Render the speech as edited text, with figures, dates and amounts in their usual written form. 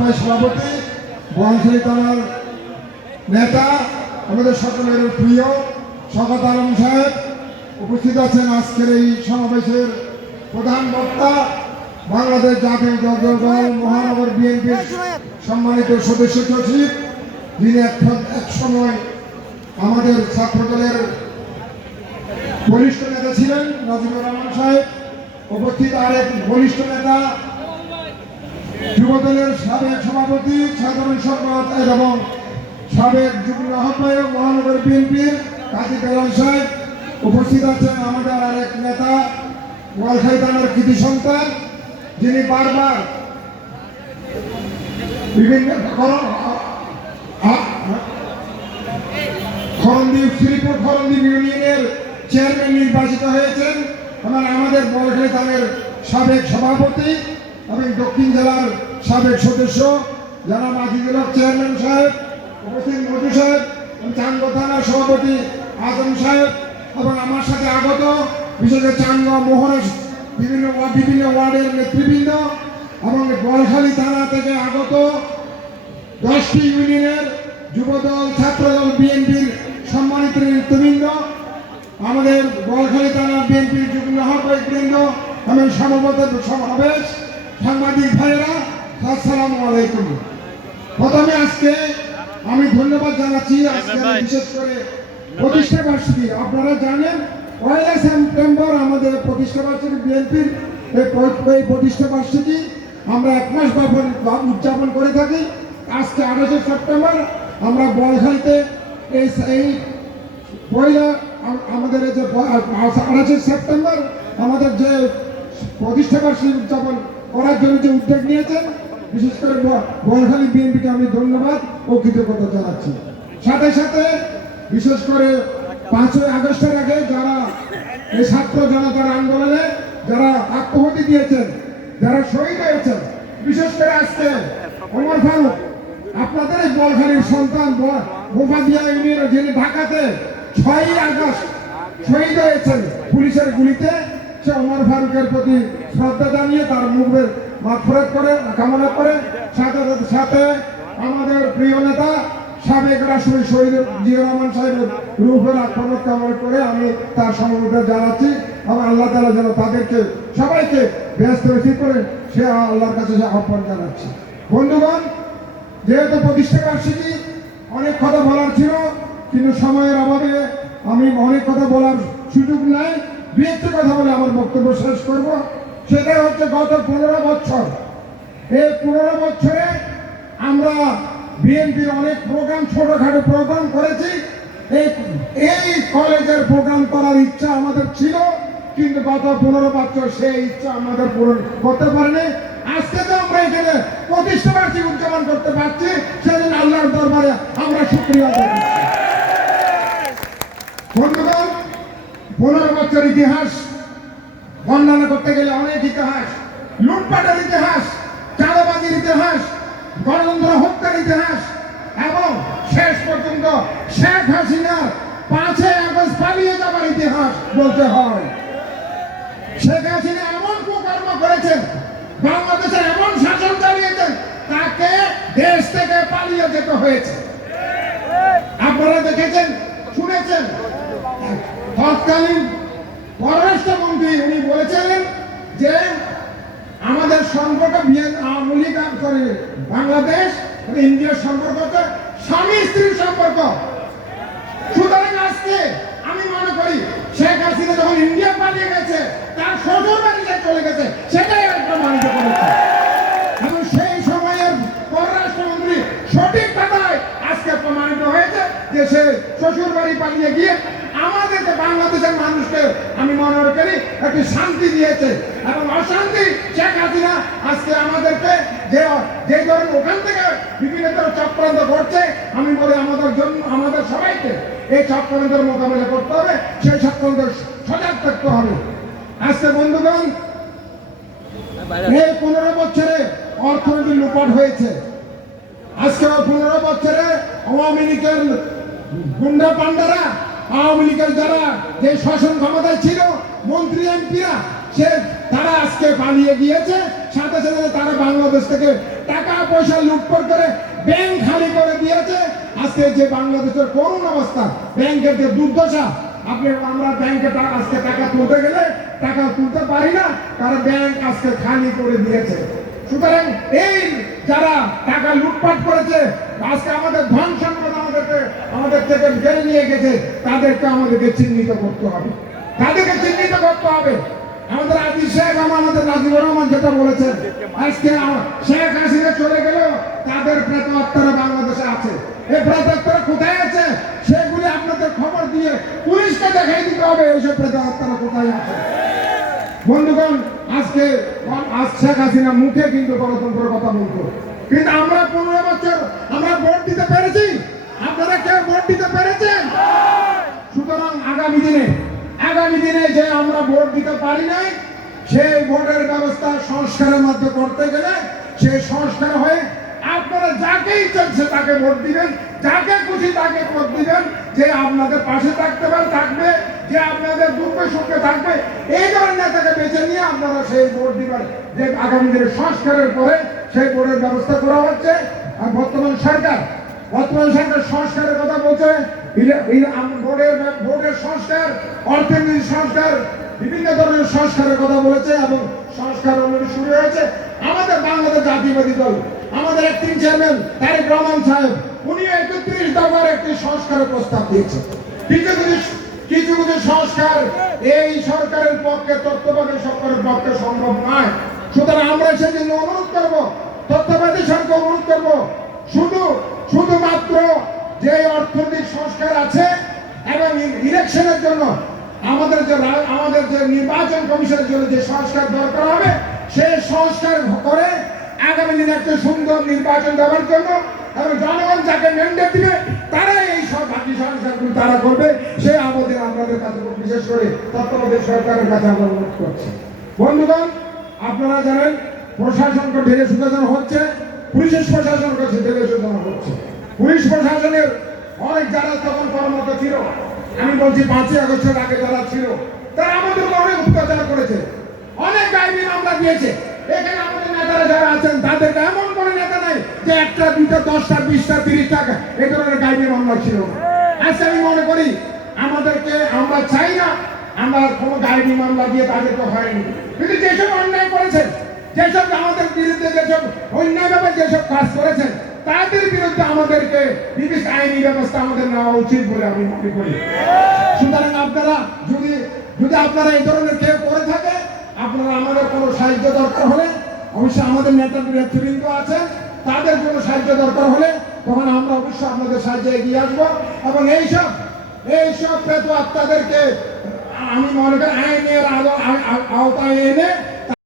ভাই সভাপতি, বোয়ালখালী থানার নেতা, আমাদের সকলের প্রিয় শওকত আলম সাহেব উপস্থিত আছেন। আজকের এই সমাবেশের প্রধান বক্তা বাংলাদেশ জাতীয় দল মহানগর বিএনপির সম্মানিত সদস্য সচিব, যিনি এক সময় আমাদের ছাত্রদলের বরিষ্ঠ নেতা ছিলেন, নাজিমুর রহমান সাহেব। উপস্থিত আরেক বরিষ্ঠ নেতা, যুবদলের সাবেক সভাপতি, সাধারণ সম্পাদক এবং সাবেক যুগ্ম আহ্বায়ক মহানগর বিএনপির কাজী বেলাল সাহেব। উপস্থিত আছেন আমাদের আরেক নেতা, বোয়ালখালী থানার কৃতি সন্তান, যিনি বারবার বিভিন্ন শ্রীপুর খরণদ্বীপ ইউনিয়নের চেয়ারম্যান নির্বাচিত হয়েছেন এবং আমাদের বোয়ালখালী থানার সাবেক সভাপতি এবং দক্ষিণ জেলার সাবেক সদস্য জনাব আজিজুল হক চেয়ারম্যান সাহেব, উপস্থিত মধু সাহেব, চাঙ্গা থানার সভাপতি আজম সাহেব এবং আমার সাথে আগত বিশেষ করে চাঙ্গা মোহনা বিভিন্ন ওয়ার্ডের নেতৃবৃন্দ এবং বোয়ালখালী থানা থেকে আগত 10টি ইউনিয়নের যুবদল, ছাত্রদল, বিএনপির সম্মানিত নেতৃবৃন্দ, আমাদের বোয়ালখালী থানা বিএনপির যুগ্ম আহ্বায়ক বৃন্দ এবং সমবেত সমাবেশ, সাংবাদিক ভাইয়েরা, আসসালামু আলাইকুম। প্রথমে আজকে আমি ধন্যবাদ জানাচ্ছি। আজকে বিশেষ করে প্রতিষ্ঠা বার্ষিকী, আপনারা জানেন 1 সেপ্টেম্বর আমাদের প্রতিষ্ঠা বার্ষিকী, বিএনপির এই প্রতিষ্ঠা বার্ষিকী আমরা 1 মাস উদযাপন করে থাকি। আজকে 28 সেপ্টেম্বর আমরা বোয়ালখালীতে এই পয়লা আমাদের এই যে 28 সেপ্টেম্বর আমাদের যে প্রতিষ্ঠা বার্ষিকী উদযাপন করার জন্য যে উদ্যোগ নিয়েছেন, বিশেষ করে বোয়ালখালী বিএনপিকে আমি ধন্যবাদ ও কৃতজ্ঞতা জানাচ্ছি। সাথে সাথে বিশেষ করে 5ই আগস্টের আগে যারা এই ছাত্র জনতার আন্দোলনে যারা আত্মহতি দিয়েছেন, যারা শহীদ হয়েছেন, বিশেষ করে আজকে ওমর ফারুক, আপনাদের এই বোয়ালখালীর সন্তান, বোফাদিয়া ইউনিয়নে, যিনি ঢাকাতে 6ই আগস্ট শহীদ হয়েছেন পুলিশের গুলিতে, সে ওমর ফারুকের প্রতি শ্রদ্ধা জানিয়ে তার মুখের মাগফিরাত করে কামনা করে। সাথে সাথে আমাদের প্রিয় নেতা সাবেক রাষ্ট্রপতি শহীদ জিয়া রহমান সাহেবের রূপের আক্রমণ কামনা করে আমি তার সমবেদনা জানাচ্ছি এবং আল্লাহ তাআলা যেন তাদেরকে সবাইকে ব্যস্ত রেখে করে সে আল্লাহর কাছে আহ্বান জানাচ্ছি। বন্ধুগণ, যেহেতু প্রতিষ্ঠা বার্ষিকী, অনেক কথা বলার ছিল, কিন্তু সময়ের অভাবে আমি অনেক কথা বলার সুযোগ নাই। দু একটা কথা বলে আমার বক্তব্য শেষ করব। সেটা হচ্ছে গত 15 বছর, এই 15 বছরে আমরা বিএনপির অনেক প্রোগ্রাম, ছোটখাটো প্রোগ্রাম করেছি। এই কলেজের প্রোগ্রাম করার ইচ্ছা আমাদের ছিল, কিন্তু গত 15 বছর সেই ইচ্ছা আমাদের পূরণ করতে পারেনি। আজকে তো আমরা এখানে প্রতিষ্ঠা বার্ষিকী উদযাপন করতে পারছি, সেদিন আল্লাহর দরবারে আমরা শুকরিয়া জানাচ্ছি। বন্ধুগণ, 15 বছর ইতিহাস বর্ণনা করতে গেলে অনেক ইতিহাস, লুটপাটের ইতিহাস, চাঁদাবাজির ইতিহাস, গণতন্ত্র হত্যার ইতিহাস এবং শেষ পর্যন্ত শেখ হাসিনার 5 আগস্ট পালিয়ে যাবার ইতিহাস বলতে হয়। শেখ হাসিনা এমন কুকর্ম করেছেন, বাংলাদেশের এমন শাসন চালিয়েছেন, তাকে দেশ থেকে পালিয়ে যেতে হয়েছে। আপনারা দেখেছেন, শুনেছেন, তৎকালীন পররাষ্ট্রমন্ত্রী উনি বলেছিলেন যে আমাদের সম্পর্ক আওয়ামী লীগ করে বাংলাদেশ ইন্ডিয়ার সম্পর্ক হচ্ছে স্বামী স্ত্রীর সম্পর্ক। সুতরাং আজকে আমি মনে করি শেখ হাসিনা যখন ইন্ডিয়া পালিয়ে গেছে, তার শ্বশুর বাড়িতে চলে গেছে, সেটাই প্রমাণিত করেছে। এবং সেই সময়ের পররাষ্ট্রমন্ত্রী সঠিক কথায় আজকে প্রমাণিত হয়েছে যে সে শ্বশুর বাড়ি পালিয়ে গিয়ে আমাদের বাংলাদেশের মানুষকে আমি মনে করি একটি শান্তি দিয়েছে। এবং অশান্তি শেখ হাসিনা আজকে আমাদেরকে যে ধরনের ওখান থেকে বিভিন্ন চক্রান্ত করছে, আমি বলি আমাদের জন্য, আমাদের সবাইকে এই চক্রান্তের মোকাবেলা করতে হবে, সেই চক্রান্তের সজাগ থাকতে হবে। আজকে বন্ধুগণ, এই 15 বছরে অর্থনীতি লুটপাট হয়েছে। আজকে 15 বছরে আওয়ামী লীগের গুন্ডা পান্ডারা, আওয়ামী লীগের যারা যে শাসন ক্ষমতায় ছিল, মন্ত্রী এমপিরা, তারা আজকে পালিয়ে গিয়েছে। সাথে সাথে তারা বাংলাদেশ থেকে টাকা পয়সা লুটপাট করে ব্যাংক খালি করে দিয়েছে। আজকে যে বাংলাদেশের করুণ অবস্থা, ব্যাংকের যে দুর্দশা, আমরা ব্যাংকে আজকে টাকা তুলতে গেলে টাকা তুলতে পারি না, কারণ ব্যাংক আজকে খালি করে দিয়েছে। সুতরাং এই যারা টাকা লুটপাট করেছে, আজকে আমাদের ধন সম্পদ আমাদের থেকে কেড়ে নিয়ে গেছে, আমাদেরকে চিহ্নিত করতে হবে, আমাদের আজিজ সাহেব আমাদের নাজিবুর রহমান যেটা বলেছেন, আজকে শেখ হাসিনা চলে গেল, তাদের প্রেতাত্মারা বাংলাদেশে আছে। এই প্রেতাত্মারা কোথায় আছে সেগুলি আপনাদের খবর দিয়ে পুলিশকে দেখাই দিতে হবে এইসব প্রেতাত্মারা কোথায় আছে। বন্ধুগণ, আজকে শেখ হাসিনা মুখে কিন্তু গণতন্ত্রের কথা বলতো, কিন্তু আমরা 15 বছর আমরা ভোট দিতে পেরেছি, আপনারা কেউ ভোট দিতে পেরেছেন? সুতরাং আগামী দিনে যে আমরা ভোট দিতে পারি নাই, সেই ভোটের ব্যবস্থা সংস্কারের মধ্যে করতে গেলে সেই সংস্কার হয়ে আপনারা যাকে ইচ্ছে তাকে ভোট দিবেন, যাকে খুশি তাকে ভোট দিবেন, যে আপনাদের পাশে থাকবে, যে আপনাদের দুঃখে সুখে থাকবে, এই ধরনের নেতাকে বেছে নিয়ে আপনারা সেই ভোট দিবেন। যে আগামী দিনে সংস্কারের পরে সেই ভোটের ব্যবস্থা করা হচ্ছে। আর বর্তমান সরকার সংস্কারের কথা বলছে, ভোটের সংস্কার, অর্থনৈতিক সংস্কার, বিভিন্ন ধরনের সংস্কারের কথা বলেছে এবং সংস্কার অলরেডি শুরু হয়েছে। আমাদের বাংলাদেশ জাতীয়বাদী দল, আমাদের অ্যাক্টিং চেয়ারম্যান তারেক রহমান সাহেব, উনি 31 দফার একটি সংস্কারের প্রস্তাব দিয়েছেন। কিছু সংস্কার এই সরকারের পক্ষে, তত্ত্বাবধায়ক সরকারের পক্ষে সম্ভব নয়। সুতরাং আমরা সেজন্য অনুরোধ করব, তত্ত্বাবধায়ক সরকারকে অনুরোধ করব, শুধুমাত্র যে অর্থনৈতিক সংস্কার আছে এবং ইলেকশনের জন্য আমাদের যে নির্বাচন কমিশনের জন্য যে সংস্কার দরকার হবে, সেই সংস্কার করে আগামী দিনে একটা সুন্দর নির্বাচন দেওয়ার জন্য এবং জনগণ যাকে ম্যান্ডেট দিবে তারা এই সব বাকি সংস্কারগুলো তারা করবে, সে আমাদের আপনাদের কাছে, বিশেষ করে তত্ত্বাবধায়ক সরকারের কাছে আমরা অনুরোধ করছি। বন্ধুগণ, আপনারা জানেন প্রশাসনকে ঢেলে সুধানো হচ্ছে, পুলিশের প্রশাসনের কাছে ঢেলে সুধানো হচ্ছে। পুলিশ প্রশাসনের অনেক যারা তখন কর্মরত ছিল, আমি বলছি 5ই আগস্টের আগে যারা ছিল, তারা আমাদের অনেক অত্যাচার করেছে, অনেক গাইবি মামলা দিয়েছে। এখানে আমাদের নেতারা যারা আছেন তাদেরকে এমন কোনো নেতা নাই যে 1টা 2টা 10টা 20টা 30টা এই ধরনের গাইবি মামলা ছিল। আজকে আমি মনে করি আমরা চাই না আমরা কোনো গাইবি মামলা দিয়ে তাদেরকে হয়নি, কিন্তু যেসব অন্যায় করেছেন, যেসব আমাদের বিরুদ্ধে যেসব অন্যায়ভাবে যেসব কাজ করেছেন, তাদের বিরুদ্ধে আমাদেরকে বিশেষ আইনি ব্যবস্থা আমাদের নেওয়া উচিত বলে আমি মনে করি। সুতরাং আপনারা যদি আপনারা এই ধরনের কেউ করে থাকে, আপনারা আমাদের কোনো সাহায্য দরকার হলে, অবশ্যই আমাদের নেতৃবৃন্দ আছেন, তাদের কোনো সাহায্য দরকার হলে তখন আমরা অবশ্যই আপনাদের সাহায্যে এগিয়ে আসবো এবং এইসব প্রেত আত্মাদেরকে আমি মনে করি আইনের আওতায় এনে